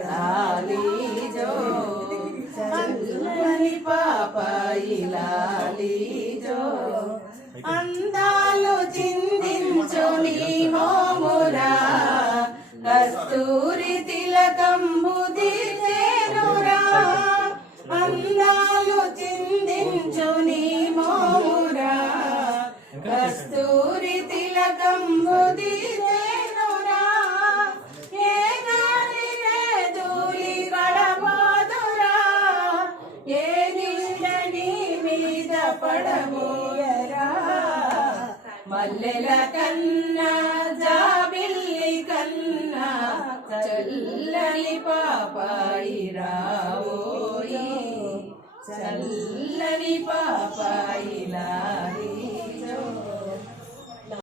లాలీజో చల్లని పాపాయి లాలీజో అందాలు చిందించు నీ మోమురా కస్తూరి తిలకంబు దిసేనురా అందాలు చిందించు నీ మోమురా కస్తూరి తిలకంబు దిసేనురా ఏ గాలినే దూలి గడబోదురా ఏ నీడ నీ మీద పడబోయరా మల్లెల కన్నా జాబిల్లి కన్నా చల్లని పాపాయి రావోయి చల్లని పాపాయి లాలి